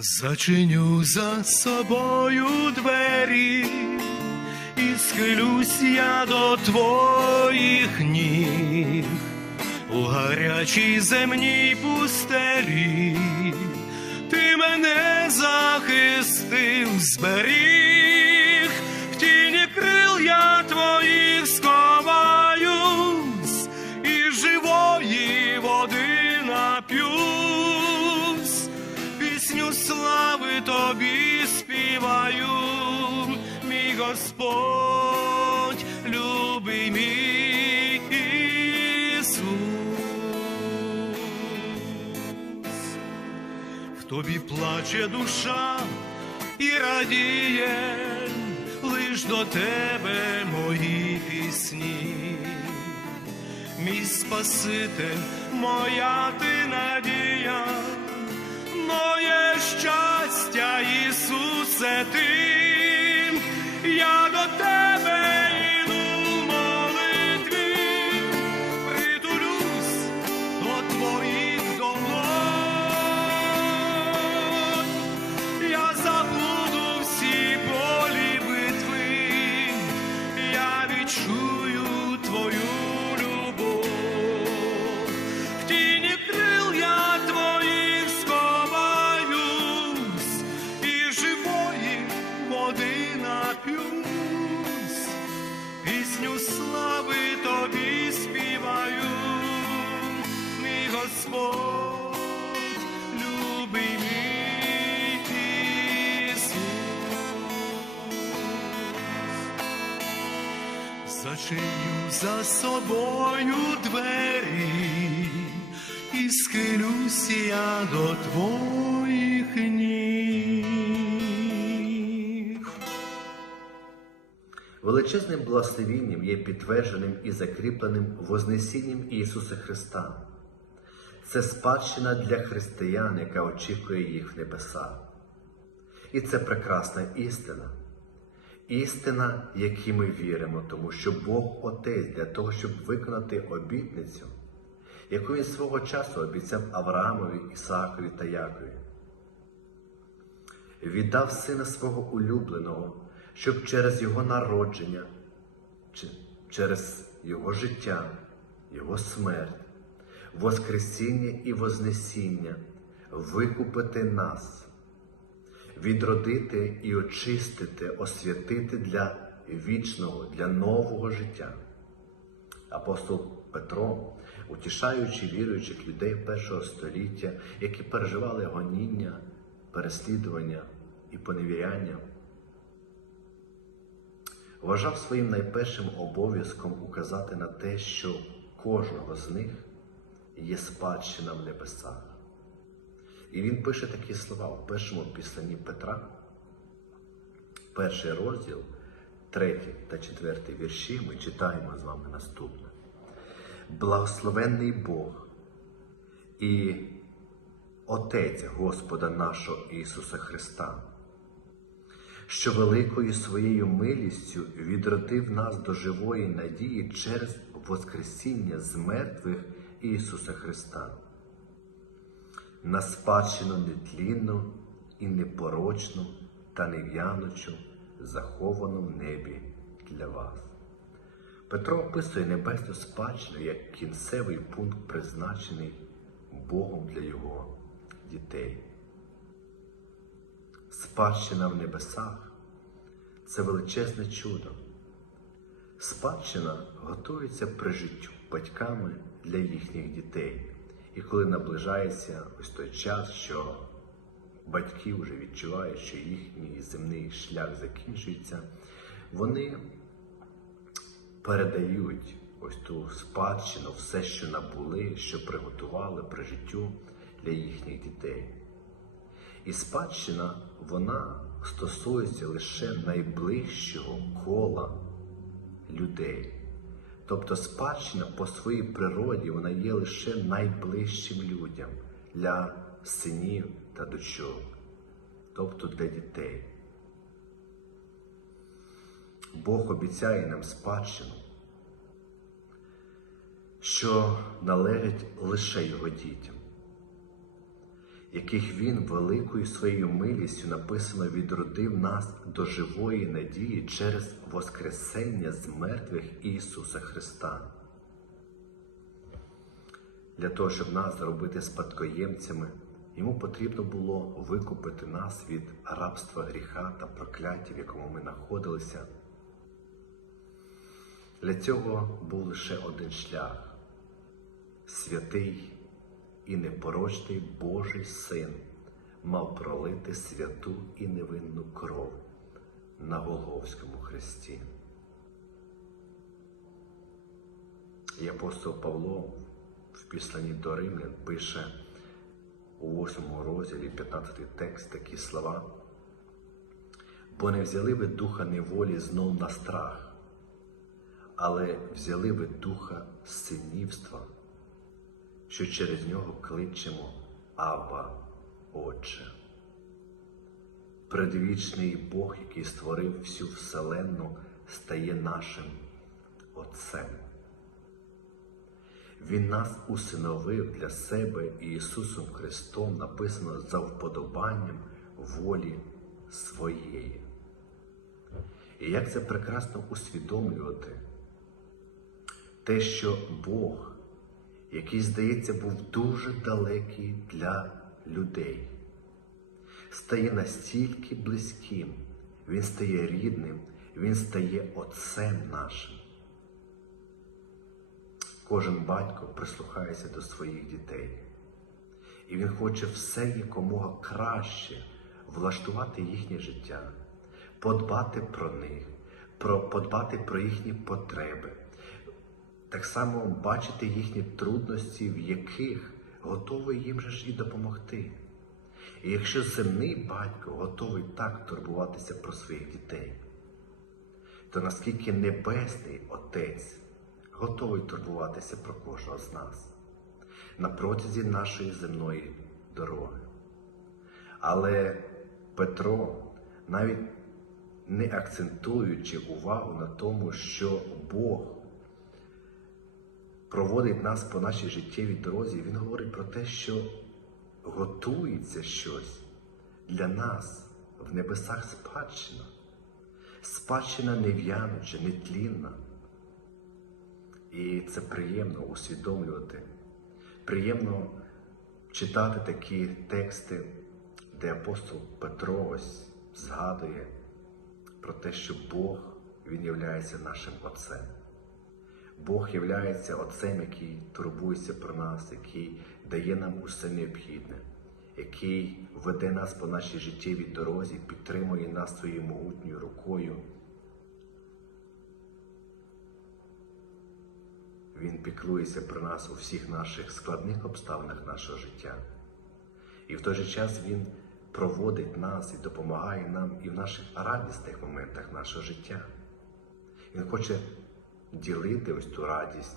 Зачиню за собою двері і схилюсь я до твоїх ніг у гарячій земній пустелі. Ти мене захистив, зберіг, тобі плаче душа і радіє, лиш до тебе мої пісні. Мій Спаситель, моя ти надія, моє щастя, Ісусе, ти, пісню слави тобі співаю, мій Господь, любий мій Ісус. Зачиню за собою двері і схилюсь я до твоїх Величезним благословінням є підтвердженим і закріпленим Вознесінням Ісуса Христа. Це спадщина для християн, яка очікує їх в небесах. І це прекрасна істина. Істина, якій ми віримо, тому що Бог Отець для того, щоб виконати обітницю, яку він свого часу обіцяв Авраамові, Ісаакові та Якові. Віддав сина свого улюбленого, щоб через його народження, через його життя, його смерть, Воскресіння і Вознесіння викупити нас, відродити і очистити, освятити для вічного, для нового життя. Апостол Петро, утішаючи віруючих людей першого століття, які переживали гоніння, переслідування і поневіряння, вважав своїм найпершим обов'язком указати на те, що кожного з них є спадщина в небесах. І він пише такі слова у першому післанні Петра, перший розділ, третій та четвертий вірші, ми читаємо з вами наступне. Благословенний Бог і Отець Господа нашого Ісуса Христа, що великою своєю милістю відродив нас до живої надії через Воскресіння з мертвих Ісуса Христа на спадщину нетлінну і непорочну та нев'яночу, заховану в небі для вас. Петро описує небесну спадщину як кінцевий пункт, призначений Богом для його дітей. Спадщина в небесах це величезне чудо. Спадщина готується при життю батьками для їхніх дітей. І коли наближається ось той час, що батьки вже відчувають, що їхній земний шлях закінчується, вони передають ось ту спадщину, все, що набули, що приготували при життю для їхніх дітей. І спадщина, вона стосується лише найближчого кола людей. Тобто спадщина по своїй природі вона є лише найближчим людям для синів та дочок, тобто для дітей. Бог обіцяє нам спадщину, що належить лише його дітям. Яких Він великою своєю милістю написано відродив нас до живої надії через Воскресення з мертвих Ісуса Христа. Для того, щоб нас зробити спадкоємцями, йому потрібно було викупити нас від рабства гріха та прокляття, в якому ми знаходилися. Для цього був лише один шлях святий і непорочний Божий син мав пролити святу і невинну кров на Голговському хресті. І апостол Павло в післанні до Римлян пише у 8 розділі 15 текст такі слова. Бо не взяли ви духа неволі знов на страх, але взяли ви духа синівства, що через нього кличемо Абба, Отче. Предвічний Бог, який створив всю вселенну, стає нашим Отцем. Він нас усиновив для себе і Ісусом Христом написано за вподобанням волі своєї. І як це прекрасно усвідомлювати, те, що Бог, який, здається, був дуже далекий для людей, стає настільки близьким, Він стає рідним, Він стає Отцем нашим. Кожен батько прислухається до своїх дітей, і він хоче все якомога краще влаштувати їхнє життя, подбати про них, про, подбати про їхні потреби, так само бачити їхні трудності, в яких готовий їм же ж і допомогти. І якщо земний батько готовий так турбуватися про своїх дітей, то наскільки небесний Отець готовий турбуватися про кожного з нас на протязі нашої земної дороги. Але Петро, навіть не акцентуючи увагу на тому, що Бог проводить нас по нашій життєвій дорозі, він говорить про те, що готується щось для нас в небесах спадщина. Спадщина нев'януча, нетлінна. І це приємно усвідомлювати. Приємно читати такі тексти, де апостол Петро ось згадує про те, що Бог Він являється нашим Отцем. Бог являється Отцем, який турбується про нас, який дає нам усе необхідне, який веде нас по нашій життєвій дорозі, підтримує нас своєю могутньою рукою. Він піклується про нас у всіх наших складних обставинах нашого життя. І в той же час Він проводить нас і допомагає нам і в наших радісних моментах нашого життя. Він хоче ділити ось ту радість.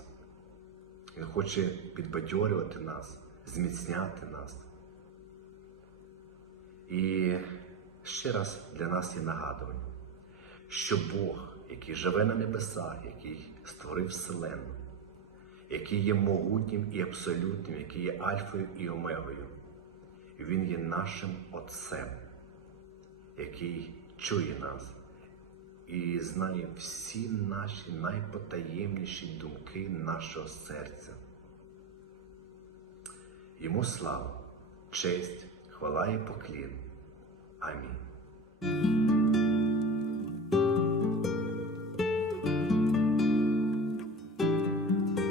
Він хоче підбадьорювати нас, зміцняти нас. І ще раз для нас є нагадування, що Бог, який живе на небесах, який створив Вселенну, який є могутнім і абсолютним, який є Альфою і Омегою, Він є нашим Отцем, який чує нас і знає всі наші найпотаємніші думки нашого серця. Йому слава, честь, хвала і поклін. Амінь.